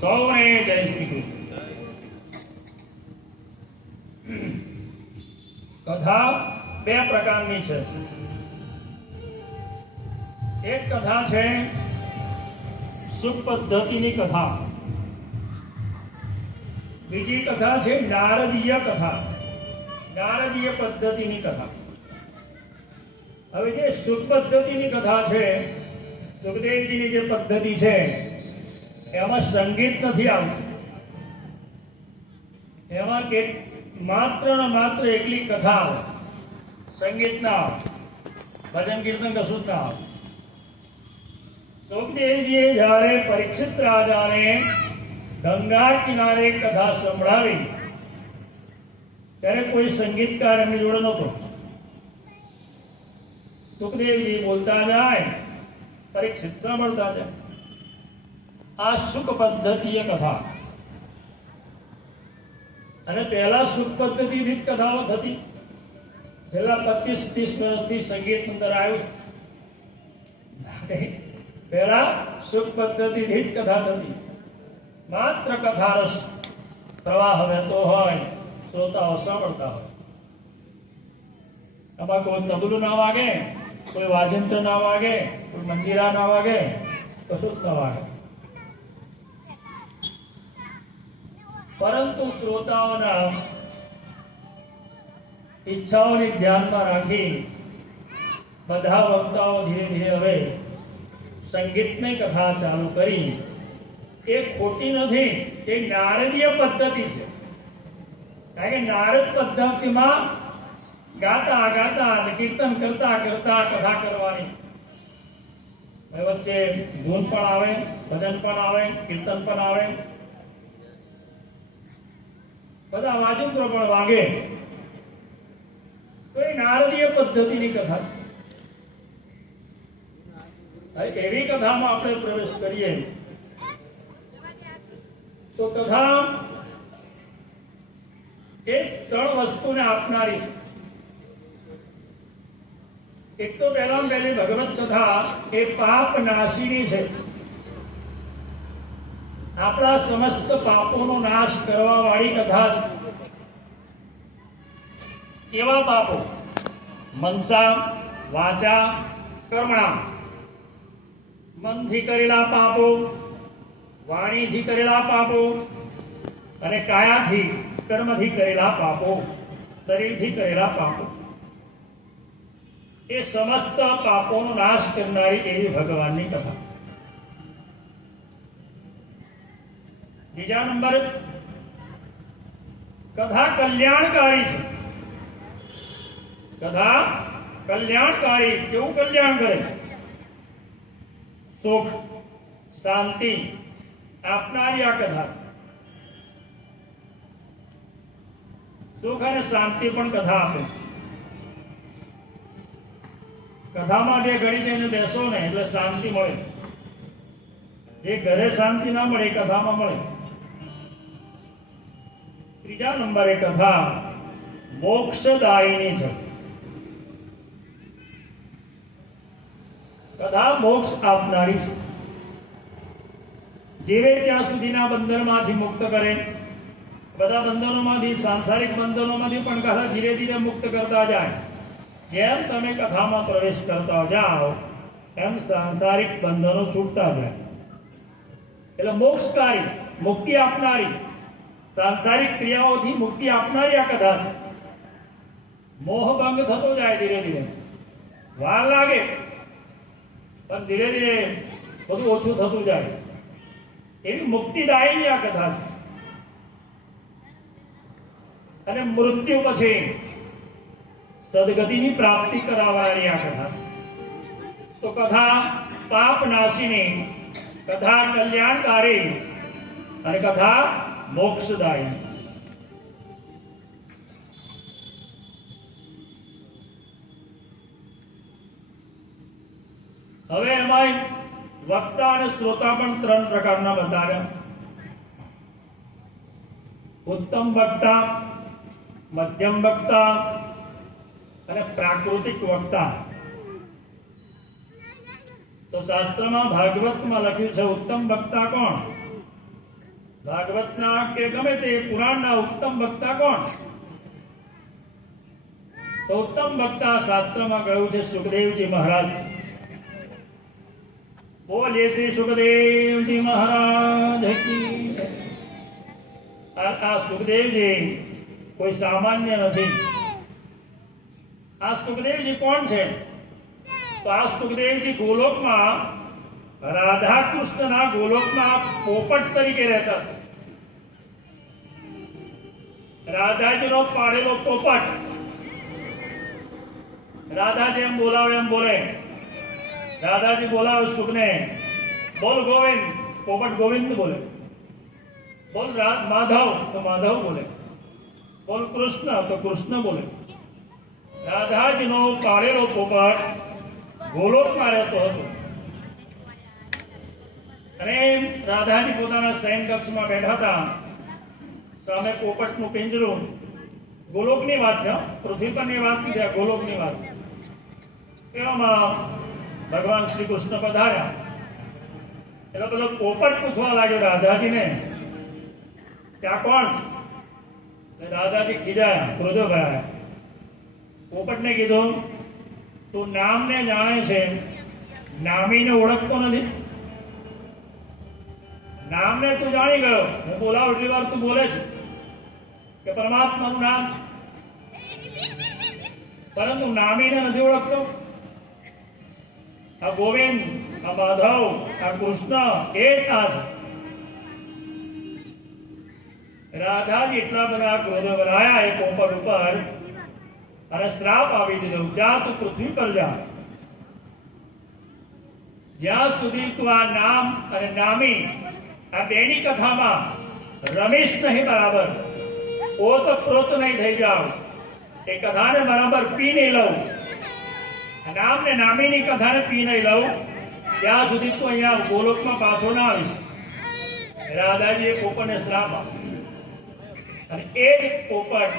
સૌને જય શ્રી કૃષ્ણ. કથા બે પ્રકારની છે. એક કથા છે સુખ પદ્ધતિની કથા. બીજી કથા છે નારદીય કથા. નારદીય પદ્ધતિની કથા. હવે જે સુખ પદ્ધતિની કથા છે, સુખદેવજીની જે પદ્ધતિ છે એમાં સંગીત નથી આવતું. એમાં કે માત્ર ને માત્ર એકલી કથા આવે. સંગીત ના આવે. ભજન કીર્તન કશું જ ના આવે. સુખદેવજીએ જ્યારે પરીક્ષિત રાજાને ગંગા કિનારે કથા સંભળાવી, ત્યારે કોઈ સંગીતકાર એમની જોડે નહોતો. સુખદેવજી બોલતા જાય પરીક્ષિત સાંભળતા જાય. આ સુખ પદ્ધતિએ કથા. અને પહેલા સુખ પદ્ધતિથી જ કથાઓ થતી. છેલ્લા પચીસ ત્રીસ વર્ષથી સંગીત અંદર આવ્યું. પહેલા સુખ પદ્ધતિથી જ કથા થતી. માત્ર કથા રસ. પ્રવાહ વહેતો હોય, શ્રોતાઓ સાંભળતા હોય. આમાં કોઈ તબલું ના વાગે, કોઈ વાજંત્ર ના વાગે, કોઈ મંદિરા ના વાગે, કશું જ ના વાગે. પરંતુ શ્રોતાઓના ઈચ્છાઓને ધ્યાનમાં રાખી બધા વક્તાઓ ધીરે ધીરે હવે સંગીતની કથા ચાલુ કરી. એ ખોટી નથી, એ નારદીય પદ્ધતિ છે. કારણ કે નારદ પદ્ધતિમાં ગાતા ગાતા કીર્તન કરતા કરતા કથા કરવાની. વચ્ચે ધૂન પણ આવે, ભજન પણ આવે, કીર્તન પણ આવે. બધા વાજિંત્રો પણ વાગે? તો એ નારદીય પદ્ધતિની કથા એવી કથામાં આપણે પ્રવેશ કરીએ. તો કથા એ ત્રણ વસ્તુને આપનારી એક તો પહેલા પહેલી ભગવત કથા એ પાપ નાશીની છે. આપણા સમસ્ત પાપોનો નાશ કરવા વાળી કથા છે. કેવા પાપો? મનસા, વાચા, કર્મણા. મનથી કરેલા પાપો, વાણીથી કરેલા પાપો અને કાયાથી, કર્મથી કરેલા પાપો, શરીરથી કરેલા પાપો. એ સમસ્ત પાપોનો નાશ કરનારી એવી ભગવાનની કથા. બીજા નંબર કથા કલ્યાણકારી છે કથા કલ્યાણકારી કેવું કલ્યાણ કરે સુખ શાંતિ આપનારી આ કથા સુખ અને શાંતિ પણ કથા આપે. કથામાં જે ઘડી જઈને બેસો ને, એટલે શાંતિ મળે. જે ઘરે શાંતિ ના મળે, એ કથામાં મળે. ત્રીજા નંબરે કથા મોક્ષદાયની છે. કથા મોક્ષ આપનારી છે. જીવે ત્યાં સુધીના બંધનમાંથી મુક્ત કરે. બધા બંધનોમાંથી, સાંસારિક બંધનોમાંથી પણ કથા ધીરે ધીરે મુક્ત કરતા જાય. જેમ તમે કથામાં પ્રવેશ કરતા જાઓ, એમ સાંસારિક બંધનો છૂટતા જાય. એટલે મોક્ષકારી, મુક્તિ આપનારી સાંસારિક ક્રિયાઓથી મુક્તિ આપનારી આ કથા છે. મોહભંગ થતો જાય ધીરે ધીરે. વાર લાગે, પણ ધીરે ધીરે બધું ઓછું થતું જાય. એવી મુક્તિદાયી આ કથા છે. અને મૃત્યુ પછી સદગતિની પ્રાપ્તિ કરાવવાની આ કથા તો કથા પાપ નાશીની કથા કલ્યાણકારી અને કથા મોક્ષદાયી હવે એમાં વક્તા અને શ્રોતા પણ ત્રણ પ્રકારના બતાવ્યા. ઉત્તમ વક્તા, મધ્યમ વક્તા અને પ્રાકૃતિક વક્તા. તો શાસ્ત્રમાં ભાગવતમાં લખ્યું છે, ઉત્તમ વક્તા કોણ? ભાગવતના કે ગમે તે પુરાણના ઉત્તમ વક્તા કોણ? તો ઉત્તમ વક્તા શાસ્ત્રમાં કહ્યું છે સુખદેવજી મહારાજ. બોલે શ્રી સુખદેવજી મહારાજ આ સુખદેવજી કોઈ સામાન્ય નથી. આ સુખદેવજી કોણ છે? તો આ સુખદેવજી ગોલોકમાં રાધા કૃષ્ણના ગોલોકમાં પોપટ તરીકે રહેતા. રાધાજીનો પાડેલો પોપટ. રાધા જેમ બોલાવે, એમ બોલે. રાધાજી બોલાવે સુખને. બોલ ગોવિંદ. પોપટ ગોવિંદ બોલે. બોલ માધવ. તો માધવ બોલે. બોલ કૃષ્ણ. તો કૃષ્ણ બોલે. રાધાજીનો પાળેલો પોપટ ગોલોકમાં રહેતો હતો. અને રાધાજી પોતાના શયન કક્ષમાં બેઠા હતા. સામે પોપટનું પિંજરું, ગોલોકની વાત છે. પૃથ્વી પરની વાત નથી ગોલોકની વાત એવામાં ભગવાન શ્રી કૃષ્ણ પધાર્યા. એટલે પેલો પોપટ પૂછવા લાગ્યો રાધાજીને, ત્યાં કોણ? રાધાજી દાદાજી ખીજાયા ક્રોધો ભરાયા પોપટને કીધું, તું નામને જાણે છે, નામીને ઓળખતો નથી. નામને તું જાણી ગયો. હું બોલાવ એટલી વાર તું બોલે છે કે પરમાત્માનું નામ છે. પરંતુ નામીને નથી ઓળખતો. આ ગોવિંદ, આ માધવ, આ કૃષ્ણ, એ જ રાધાજી એટલા બધા ક્રોધ ભરાયા એ પોપટ ઉપર. અને શ્રાપ આવી દીધો. જા તું પૃથ્વી પર જા. જ્યાં સુધી તું આ નામ અને નામી આ બેની કથામાં રમેશ નહીં બરાબર. ઓત પ્રોત નહીં થઈ જાવ એ કથાને બરાબર પી નહીં લઉં. આ નામ ને નામીની કથાને પી નહીં લઉં. ત્યાં સુધી તો અહીંયા ગોલોકમાં પાછો ના આવીશ. રાધાજીએ પોપટને શ્રાપ અને એ જ પોપટ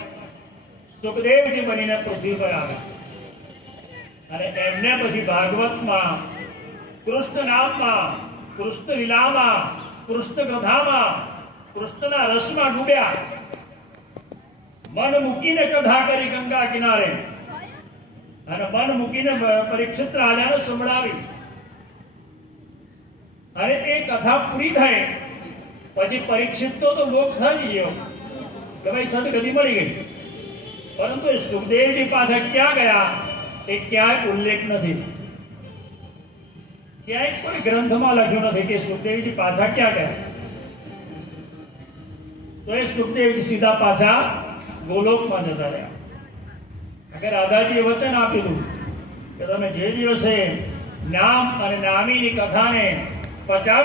સુખદેવજી બનીને પૃથ્વી પર આવે. અને એમને પછી ભાગવતમાં, કૃષ્ણ નામમાં, કૃષ્ણ લીલામાં કૃષ્ણ કથામાં કૃષ્ણના રસમાં ડૂબ્યા. મન મૂકીને કથા કરી ગંગા કિનારે. અને મન મૂકીને પરીક્ષિત રાજાને સંભળાવી. અને એ કથા પૂરી થાય, પછી પરીક્ષિત તો તો લોક થઈ ગયો. કે ભાઈ સદગતિ મળી ગઈ. પરંતુ એ સુખદેવજી પાસે ક્યાં ગયા, એ ક્યાંય ઉલ્લેખ નથી. ક્યાંય કોઈ ગ્રંથમાં લખ્યું નથી કે સુખદેવજી પાછા ક્યાં ગયા? તો એ સુખદેવજી સીધા પાછા ગોલોકમાં જતા રહ્યા. અગર રાધાજીએ વચન આપેલું કે તમે જે દિવસે નામ અને નામીની કથાને પચાવી